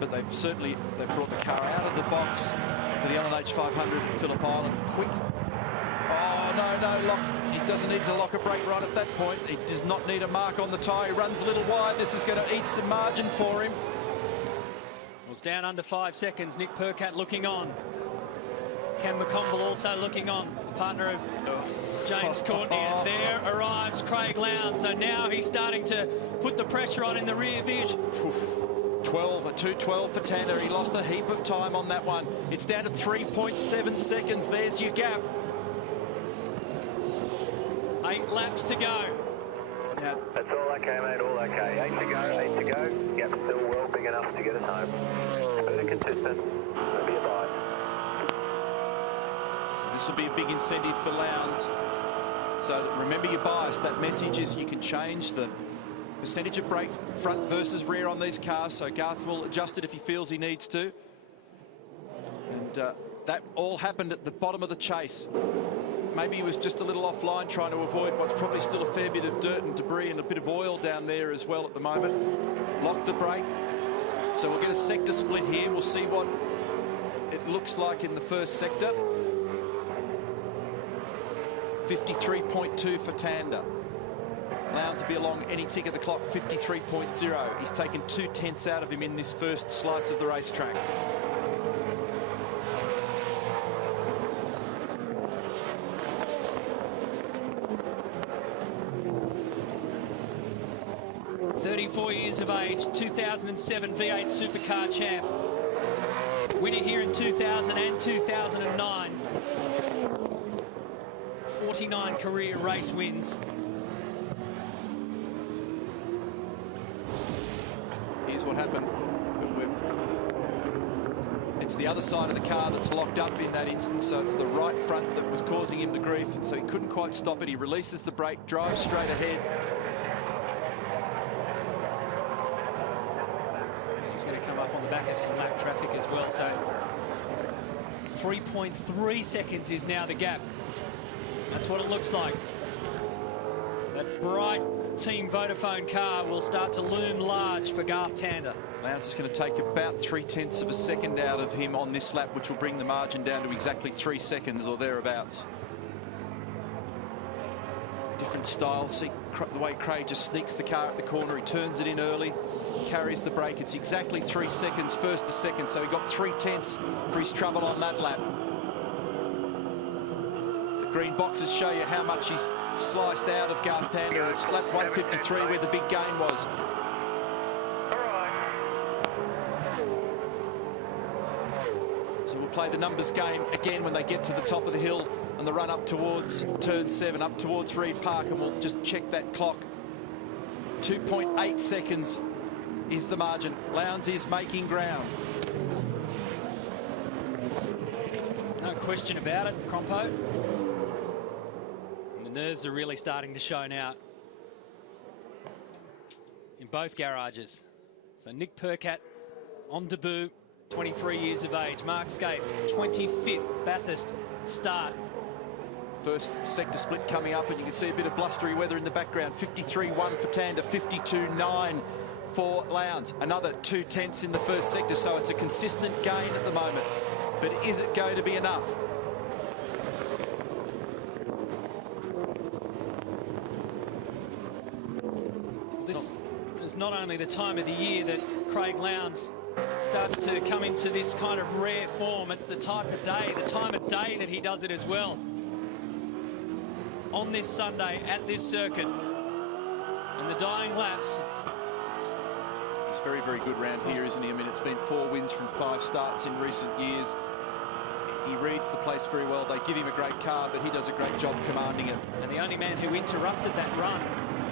but they've brought the car out of the box for the LNH 500 at Phillip Island. Quick. Oh, no, lock. He doesn't need to lock a brake right at that point. He does not need a mark on the tyre. He runs a little wide. This is going to eat some margin for him. It was down under 5 seconds. Nick Percat looking on. Cam McConville also looking on, the partner of James Courtney. And there arrives Craig Lowndes. So now he's starting to put the pressure on in the rear vision. 2:12 for Tander. He lost a heap of time on that one. It's down to 3.7 seconds. There's your gap. 8 laps to go. Now, that's all okay, mate, all okay. 8 to go. Gap still well big enough to get us home. Speed consistent. Don't be advised. So this will be a big incentive for Lowndes. So remember your bias. That message is you can change the percentage of brake front versus rear on these cars. So Garth will adjust it if he feels he needs to. And that all happened at the bottom of the chase. Maybe he was just a little offline trying to avoid what's probably still a fair bit of dirt and debris and a bit of oil down there as well at the moment. Lock the brake. So we'll get a sector split here. We'll see what it looks like in the first sector. 53.2 for Tander. Lowndes will be along any tick of the clock, 53.0. He's taken 2/10 out of him in this first slice of the racetrack. Years of age, 2007 V8 Supercar Champ. Winner here in 2000 and 2009. 49 career race wins. Here's what happened. It's the other side of the car that's locked up in that instance, so it's the right front that was causing him the grief, and so he couldn't quite stop it. He releases the brake, drives straight ahead. He's going to come up on the back of some lap traffic as well. So 3.3 seconds is now the gap. That's what it looks like. That bright Team Vodafone car will start to loom large for Garth Tander. Lowndes is going to take about 3/10 of a second out of him on this lap, which will bring the margin down to exactly 3 seconds or thereabouts. Different style. See the way Craig just sneaks the car at the corner. He turns it in early. Carries the brake. It's exactly 3 seconds first to second, so he got 3/10 for his trouble on that lap. The green boxes show you how much he's sliced out of Garth Tander. It's lap 153 where the big gain was. So we'll play the numbers game again when they get to the top of the hill and the run up towards turn 7, up towards Reid Park, and we'll just check that clock. 2.8 seconds is the margin. Lowndes is making ground. No question about it, Crompo. And the nerves are really starting to show now in both garages. So Nick Percat on debut, 23 years of age. Mark Skate, 25th Bathurst start. First sector split coming up, and you can see a bit of blustery weather in the background. 53.1 for Tander, 52.9 for Lowndes. Another 2/10 in the first sector, so it's a consistent gain at the moment. But is it going to be enough? This is not only the time of the year that Craig Lowndes starts to come into this kind of rare form, it's the type of day, the time of day that he does it as well. On this Sunday at this circuit, in the dying laps. He's very, very good round here, isn't he? I mean, it's been 4 wins from 5 starts in recent years. He reads the place very well. They give him a great car, but he does a great job commanding it. And the only man who interrupted that run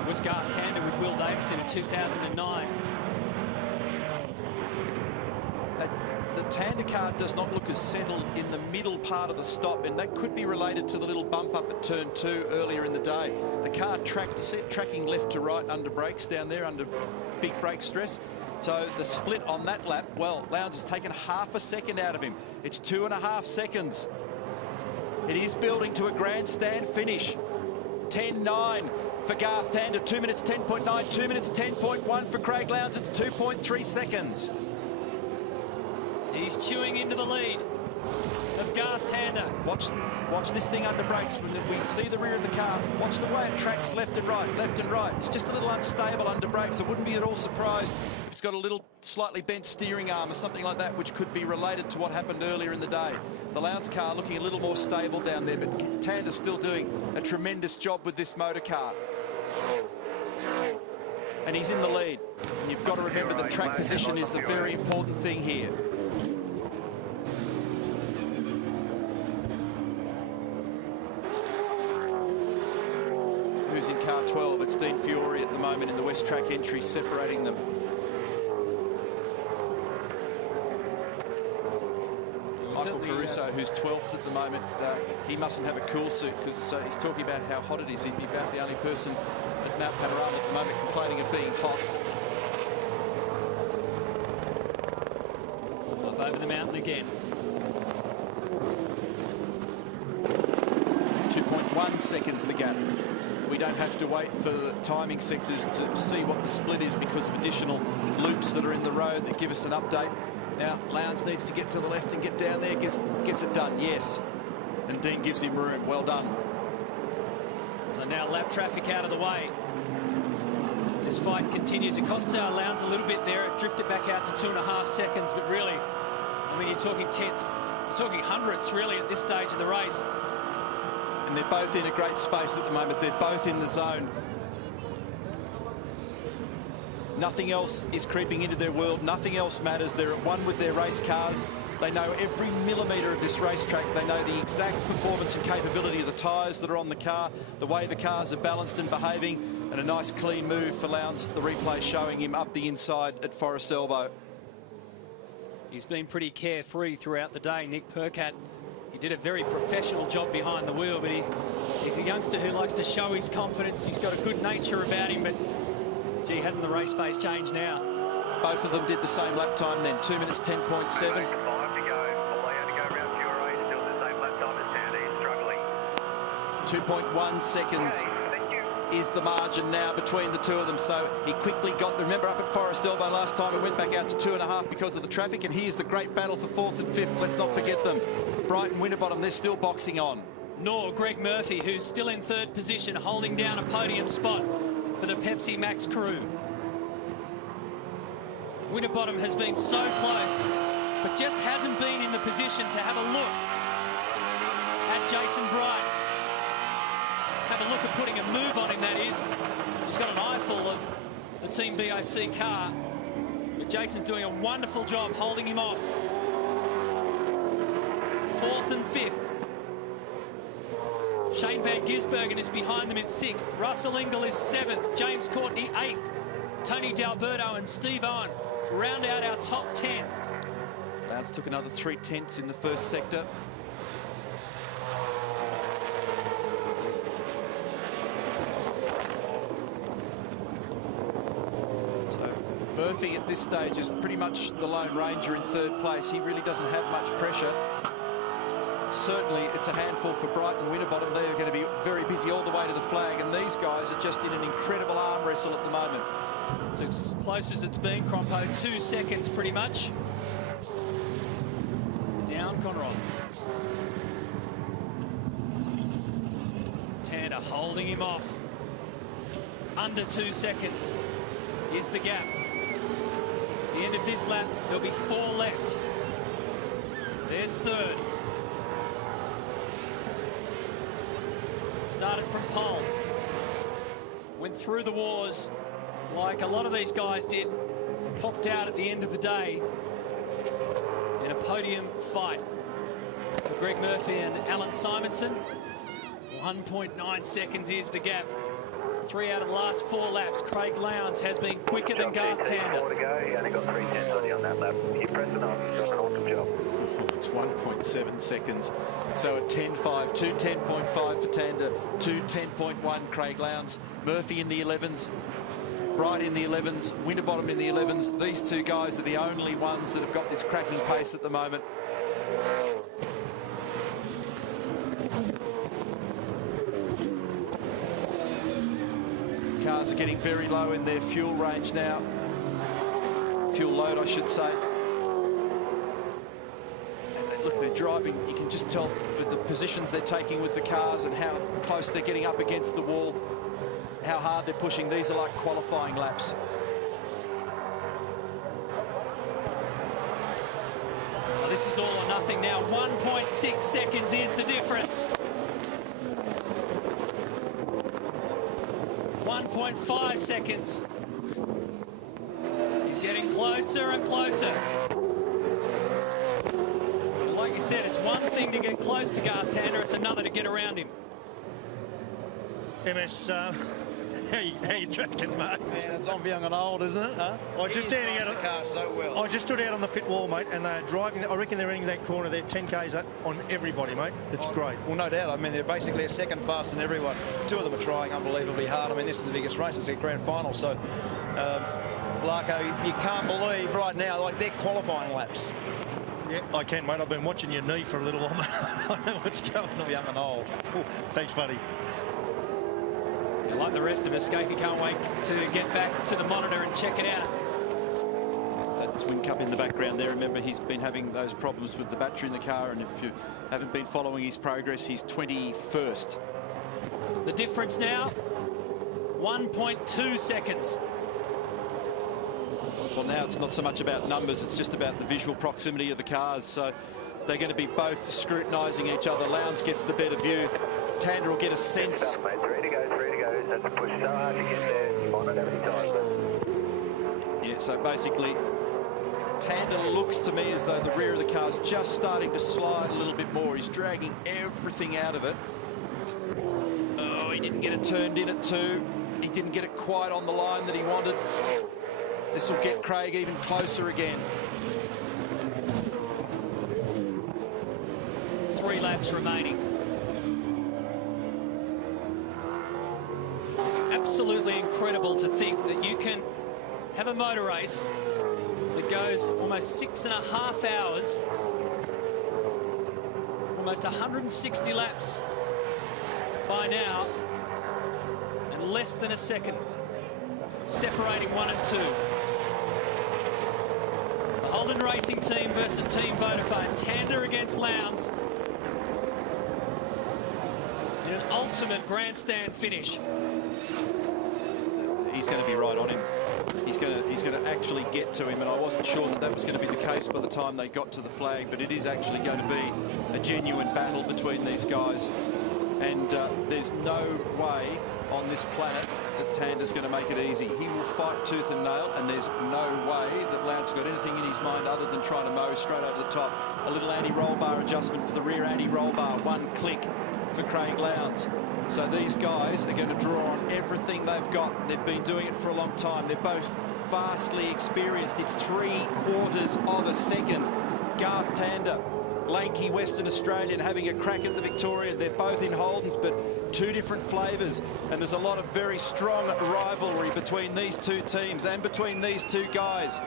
was Garth Tander with Will Davison in 2009. The Tander car does not look as settled in the middle part of the stop, and that could be related to the little bump up at turn 2 earlier in the day. The car tracked, you see it tracking left to right under brakes down there, under big brake stress. So the split on that lap, well, Lowndes has taken half a second out of him. It's 2.5 seconds. It is building to a grandstand finish. 10.9 for Garth Tander, 2 minutes 10.9, 2 minutes 10.1 for Craig Lowndes. It's 2.3 seconds. He's chewing into the lead of Garth Tander. Watch this thing under brakes. When we see the rear of the car, watch the way it tracks left and right, left and right. It's just a little unstable under brakes. I wouldn't be at all surprised if it's got a little slightly bent steering arm or something like that, which could be related to what happened earlier in the day. The Lowndes car looking a little more stable down there, but Tander's still doing a tremendous job with this motor car. And he's in the lead. And you've got to remember that track position is the very important thing here. Who's in car 12? It's Dean Fiore at the moment in the West Track entry, separating them. Michael Caruso, who's 12th at the moment, he mustn't have a cool suit because he's talking about how hot it is. He'd be about the only person at Mount Panorama at the moment complaining of being hot. Up over the mountain again. 2.1 seconds the gap. We don't have to wait for the timing sectors to see what the split is because of additional loops that are in the road that give us an update. Now, Lowndes needs to get to the left and get down there, gets it done, yes. And Dean gives him room, well done. So now lap traffic out of the way. This fight continues. It costs our Lowndes a little bit there. It drifted back out to 2.5 seconds, but really, I mean, you're talking tenths, you're talking hundredths really at this stage of the race. And they're both in a great space at the moment. They're both in the zone. Nothing else is creeping into their world. Nothing else matters. They're at one with their race cars. They know every millimetre of this racetrack. They know the exact performance and capability of the tyres that are on the car, the way the cars are balanced and behaving, and a nice clean move for Lowndes. The replay showing him up the inside at Forest Elbow. He's been pretty carefree throughout the day, Nick Percat. He did a very professional job behind the wheel, but he's a youngster who likes to show his confidence. He's got a good nature about him, but gee, hasn't the race phase changed now? Both of them did the same lap time then, 2 minutes 10.7. 5 to go. All they had to go around Fiore, still the same lap time as Tander. He's struggling. 2.1 seconds is the margin now between the two of them. So he quickly got, remember up at Forest Elbow last time, it went back out to 2.5 because of the traffic. And here's the great battle for 4th and 5th. Let's not forget them. Brighton, Winterbottom, they're still boxing on. Nor Greg Murphy, who's still in 3rd position, holding down a podium spot for the Pepsi Max crew. Winterbottom has been so close, but just hasn't been in the position to have a look at Jason Bright. Have a look at putting a move on him, that is. He's got an eyeful of the Team BOC car, but Jason's doing a wonderful job holding him off. 4th and 5th. Shane Van Gisbergen is behind them in 6th. Russell Ingall is 7th. James Courtney 8th. Tony D'Alberto and Steve Owen round out our top 10. Lowndes took another 3 tenths in the first sector. So Murphy at this stage is pretty much the Lone Ranger in 3rd place. He really doesn't have much pressure. Certainly it's a handful for Brighton Winterbottom. They're going to be very busy all the way to the flag, and these guys are just in an incredible arm wrestle at the moment. It's as close as it's been, Crompo. 2 seconds pretty much. Down Conrod. Tander holding him off. Under 2 seconds is the gap. The end of this lap, there'll be 4 left. There's 3rd. Started from pole. Went through the wars like a lot of these guys did. Popped out at the end of the day in a podium fight. For Greg Murphy and Alan Simonson. 1.9 seconds is the gap. 3 out of the last 4 laps. Craig Lowndes has been quicker than Garth Tander. 4 to go. He only got 3 tenths on you on that lap. You're pressing on. You've done an awesome job. It's 1.7 seconds. So at 10.5, 2:10.5 for Tander, 2:10.1 Craig Lowndes. Murphy in the 11s, Bright in the 11s, Winterbottom in the 11s. These 2 guys are the only ones that have got this cracking pace at the moment. Cars are getting very low in their fuel range now. Fuel load, I should say. look, they're driving. You can just tell with the positions they're taking with the cars and how close they're getting up against the wall, how hard they're pushing. These are like qualifying laps. Well, this is all or nothing now. 1.6 seconds is the difference. 1.5 seconds. He's getting closer and closer. But like you said, it's one thing to get close to Garth Tander, it's another to get around him. MS, how you tracking, mate? Man, it's on young and old, isn't it? Huh? I just standing out of the car so well. I just stood out on the pit wall, mate, and they're driving. I reckon they're in that corner. They're 10Ks on everybody, mate. It's great. Well, no doubt. I mean, they're basically a second faster than everyone. Two of them are trying unbelievably hard. I mean, this is the biggest race. It's a grand final. So, Larko, you can't believe right now, like, they're qualifying laps. Yeah, I can, mate. I've been watching your knee for a little while, mate. I know what's going on. Young and old. Thanks, buddy. Yeah, like the rest of us, Scafey can't wait to get back to the monitor and check it out. That's Whincup in the background there. Remember, he's been having those problems with the battery in the car, and if you haven't been following his progress, he's 21st. The difference now, 1.2 seconds. Well, now it's not so much about numbers, it's just about the visual proximity of the cars. So they're going to be both scrutinising each other. Lowndes gets the better view. Tander will get a sense. Mate, 3 to go, 3 to go. That's a push so hard to get there. On it every time. Yeah, so basically, Tander looks to me as though the rear of the car's just starting to slide a little bit more. He's dragging everything out of it. Oh, he didn't get it turned in at 2. He didn't get it quite on the line that he wanted. This will get Craig even closer again. 3 laps remaining. It's absolutely incredible to think that you can have a motor race that goes almost 6.5 hours, almost 160 laps by now, and less than a second separating 1 and 2. The Holden Racing Team versus Team Vodafone. Tander against Lowndes in an ultimate grandstand finish. He's going to be right on him. He's going to actually get to him, and I wasn't sure that that was going to be the case by the time they got to the flag, but it is actually going to be a genuine battle between these guys, and there's no way on this planet that Tander's going to make it easy. He will fight tooth and nail, and there's no way that Lowndes got anything in his mind other than trying to mow straight over the top. A little anti-roll bar adjustment for the rear anti-roll bar, 1 click for Craig Lowndes. So these guys are going to draw on everything they've got. They've been doing it for a long time. They're both vastly experienced. It's 3/4 of a second. Garth Tander, lanky Western Australian, having a crack at the Victorian. They're both in Holdens, but 2 different flavours, and there's a lot of very strong rivalry between these 2 teams and between these 2 guys.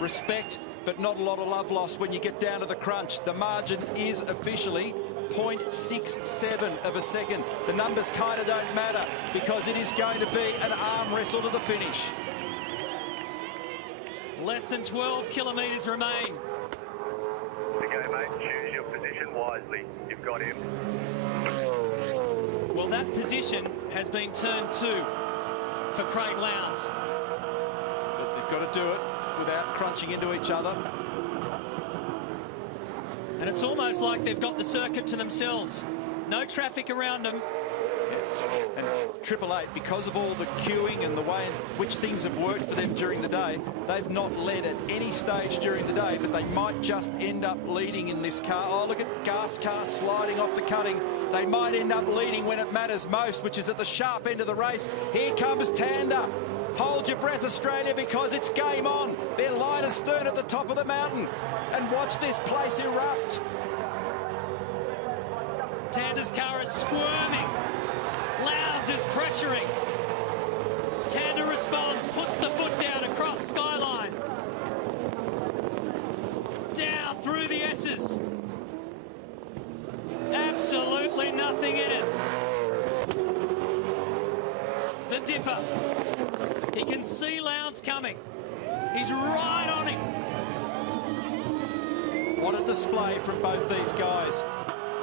Respect, but not a lot of love lost when you get down to the crunch. The margin is officially 0.67 of a second. The numbers kind of don't matter because it is going to be an arm wrestle to the finish. Less than 12 kilometres remain. Okay, mate, choose your position wisely. You've got him. Well, that position has been turned to for Craig Lowndes. But they've got to do it without crunching into each other. And it's almost like they've got the circuit to themselves. No traffic around them. Yeah. And 888, because of all the queuing and the way in which things have worked for them during the day, they've not led at any stage during the day, but they might just end up leading in this car. Oh, look at Garth's car sliding off the cutting. They might end up leading when it matters most, which is at the sharp end of the race. Here comes Tander. Hold your breath, Australia, because it's game on. They're line astern at the top of the mountain. And watch this place erupt. Tander's car is squirming. Lowndes is pressuring. Tander responds, puts the foot down across Skyline. Down through the S's. Absolutely nothing in it. The dipper. He can see Lowndes coming. He's right on him. What a display from both these guys.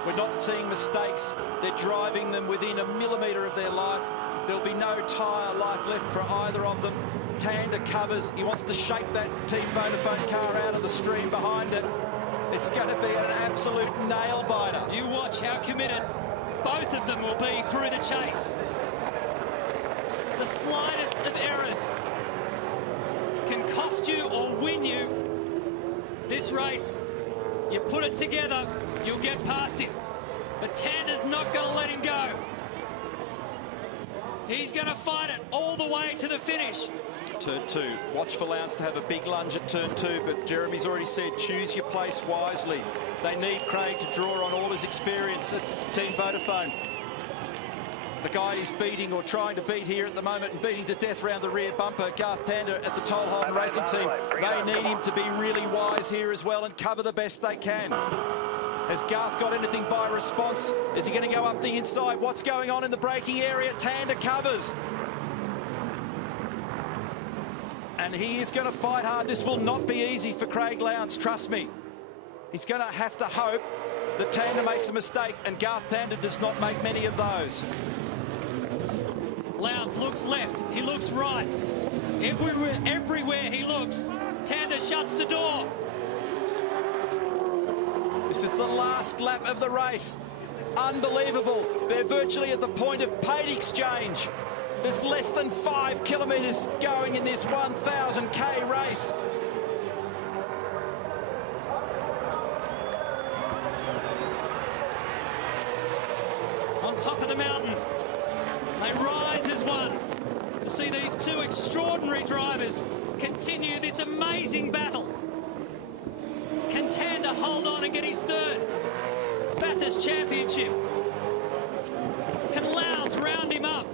We're not seeing mistakes. They're driving them within a millimetre of their life. There'll be no tyre life left for either of them. Tander covers. He wants to shake that Team Vodafone car out of the stream behind it. It's going to be an absolute nail-biter. You watch how committed both of them will be through the chase. The slightest of errors can cost you or win you this race. You put it together, you'll get past him. But Tander's not going to let him go. He's going to fight it all the way to the finish. Turn 2. Watch for Lowndes to have a big lunge at turn 2, but Jeremy's already said choose your place wisely. They need Craig to draw on all his experience at Team Vodafone. The guy he's beating or trying to beat here at the moment and beating to death round the rear bumper, Garth Tander at the Toll Holden Racing Team. They need him to be really wise here as well and cover the best they can. Has Garth got anything by response? Is he going to go up the inside? What's going on in the braking area? Tander covers. And he is going to fight hard. This will not be easy for Craig Lowndes, trust me. He's going to have to hope that Tander makes a mistake, and Garth Tander does not make many of those. Lowndes looks left, he looks right. Everywhere he looks, Tander shuts the door. This is the last lap of the race. Unbelievable. They're virtually at the point of paid exchange. There's less than 5 kilometres going in this 1,000k race. On top of the mountain, they rise as one to see these two extraordinary drivers continue this amazing battle. Can Tander hold on and get his third Bathurst Championship? Can Lowndes round him up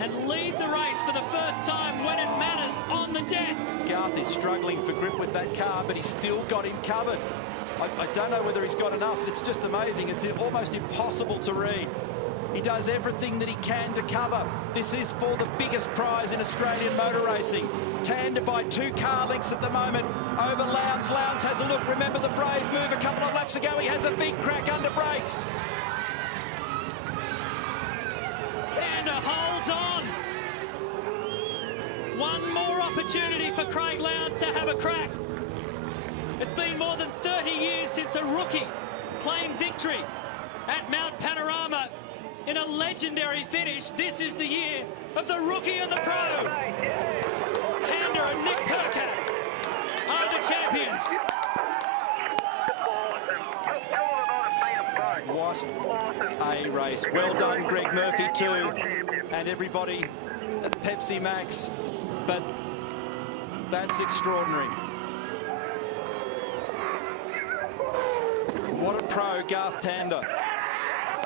and lead the race for the first time when it matters on the deck? Garth is struggling for grip with that car, but he's still got him covered. I don't know whether he's got enough. It's just amazing. It's almost impossible to read. He does everything that he can to cover. This is for the biggest prize in Australian motor racing. Tander by 2 car lengths at the moment over Lowndes. Lowndes has a look. Remember the brave move a couple of laps ago. He has a big crack under brakes. Tander holds on. One more opportunity for Craig Lowndes to have a crack. It's been more than 30 years since a rookie claimed victory at Mount Panorama in a legendary finish. This is the year of the rookie and the pro. Tander and Nick Percat are the champions. What a race. Well done, Greg Murphy too, and everybody at Pepsi Max. But that's extraordinary. What a pro, Garth Tander.